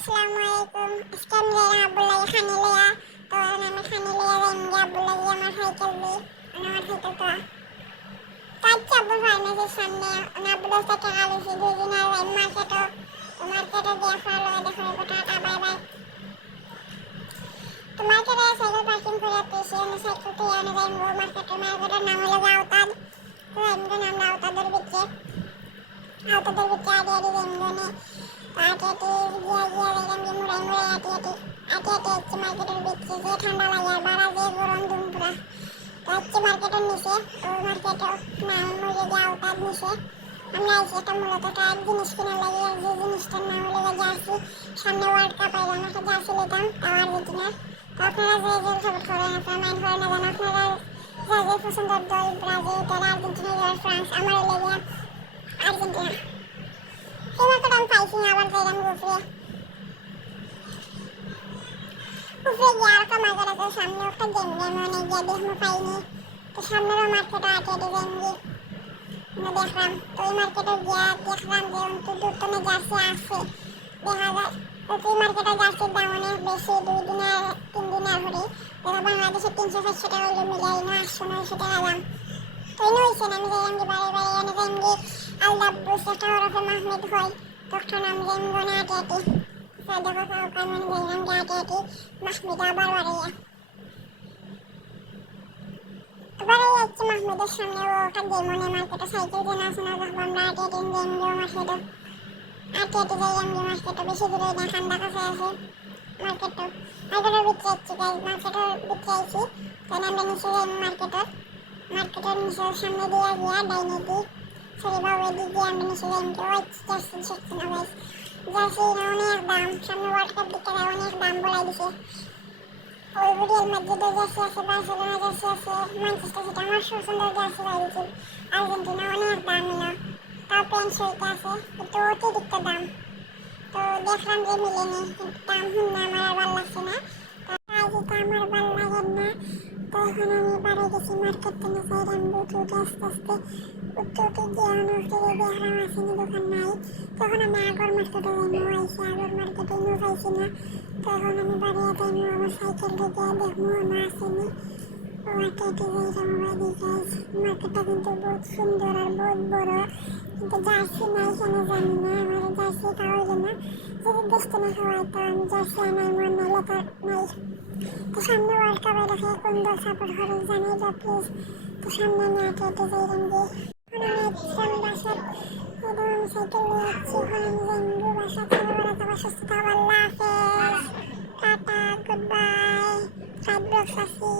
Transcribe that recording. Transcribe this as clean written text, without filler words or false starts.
Assalamualaikum. Askam jaya abulai khani leya. To nami khani leya rengi abulai আমার cycle দি আমার cycle তো কাচ্চা বুঝাই না যে সামনে না বুঝতে টাকা লিছি দুদিন আর মার্কেটে গিয়ে ফলো দেখো টাটা বাই বাই তো মার্কেটে সাইকেল পার্কিং করে পেছি আমি সাইকেল তো আনে যাই মার্কেটের নাম হলো গাউতাদ তো এমন নাম গাউতাদের ভিতরে আদি এমনে আটি গিয়া এরকম যে মুড়াই আটি হচ্ছে মার্কেটের ভিতরে যে ঠান্ডা লাগে আর বাড়া যে গরম দুপুরা তো হচ্ছে মার্কেটের নিচে ওই মার্কেটে নাম হলো গাউতাদ নিচে আমরা আইসি একটা মূলত এক জিনিস কিনা লাগে যে জিনিসটার নাম হলো জার্সি সামনে ওয়ার্ল্ড কাপ আইলাম একটা জার্সি নিতাম তাও আর্জেন্টিনার তো আপনারা যে সাপোর্ট করেন আপনারা মাইন্ড করেন না জানো আপনারা যা যে পছন্দের দল ব্রাজিল তারা আর্জেন্টিনা ফ্রান্স আমার লেগে আর্জেন্টিনা সেই মার্কেট আমি পাইছি আবার যাইলাম উপরে গিয়ে আর একটা মার্কেট আছে সামনে একটা গেম অনেক গিয়ে দেখবো পাইনি তো সামনেরও মার্কেটে আটি যাইম গিয়ে দেখলাম তো ওই মার্কেটে গিয়া দেখলাম যে অন্তত দুটো জার্সি আছে দেখা যায় তো ওই মার্কেটে জার্সির দাম অনেক বেশি 2 দিনের 3 দিনের ঘরে যেটা বাংলাদেশে 300-400 টাকা হলে মিলাই না 800-900 টাকা দাম তো এই হয়েছে আমি যাইলাম যে বারে এনে যাইম গিয়ে আল্লাহ বুঝতে ওরফে মাহমুদ হয় তখন আমি যাইম গনে আটি দেখো কাউকে আমি যাইলাম যে আটি মাহমুদ আবার বাড়িয়া এবারে যাচ্ছি মাহমুদের সামনে ওটা গেমনে মার্কেটে সাইকেল কেনা আছে না দেখবো আমরা আটি গেম গেও মার্কেটে যাইলাম যে মার্কেটে বেশি দূরে না ঠান্ডা কাছে আছে মার্কেটের ভিতরে যাচ্ছি গাইজ মার্কেটের ভিতরে আইছি তাই আমরা নিচে যাই মার্কেটের নিচে সামনে দিয়ে গিয়া ডাইনে দিই সরি বাবু এদিকে আমরা নিচে যাই কেউ জার্সি শিখছি না গাইজ জার্সি অনেক দাম সামনে ওয়ার্ল্ড কাপ দিতে অনেক দাম বলাই দিছে ওই রিয়াল মাদ্রিদের জার্সি আছে বার্সেলোনা জার্সি আছে ম্যানচেস্টার সিটি আমার পছন্দের জার্সি লাগিয়েছি আর্জেন্টিনা অনেক দাম না তাও প্যান্ট শরীরটা আছে কিন্তু অতিরিক্ত দাম তো দেখলাম যে মিলেনি দাম শুনলে আমার আর ভালো লাগছে না তো আমার ভালো লাগে না তো এখন আমি বাড়ি গেছি মার্কেট থেকে চাইলাম উঠে আস্তে আস্তে উঠতে গিয়ে দেখলাম আসেনি দোকান নাই তখন আমি আগর মার্কেটে যাইনি আইসি আগর মার্কেটে নিয়ে পাইছি না তো এখন আমি বাড়ি যাইনি আমার সাইকেল থেকে দেখবো না আসেনি মার্কেটে যাইলাম আমার মার্কেটটা কিন্তু বহুত সুন্দর আর বহুত বড় কিন্তু জার্সি নাই কেন জানি না আমার জার্সি পাওয়া না যদি দেখতে না খাওয়াই তো আমি জার্সি আনাই মন নাই লেখার নাই তো সামনে ওয়ার্ল্ড কাপে দেখে কোন দল সাপোর্ট করে জানাই যা প্লিজ তো সামনে আমি আটে যাইলাম যে এখন আমি যাচ্ছিলাম বাসার আমি সাইকেল নিয়ে যাচ্ছি এখন আমি যাইব বাসা খাবো বেলা খাবার সুস্থ খাবার আল্লাহ হাফেজ tata good bye side blogs আছি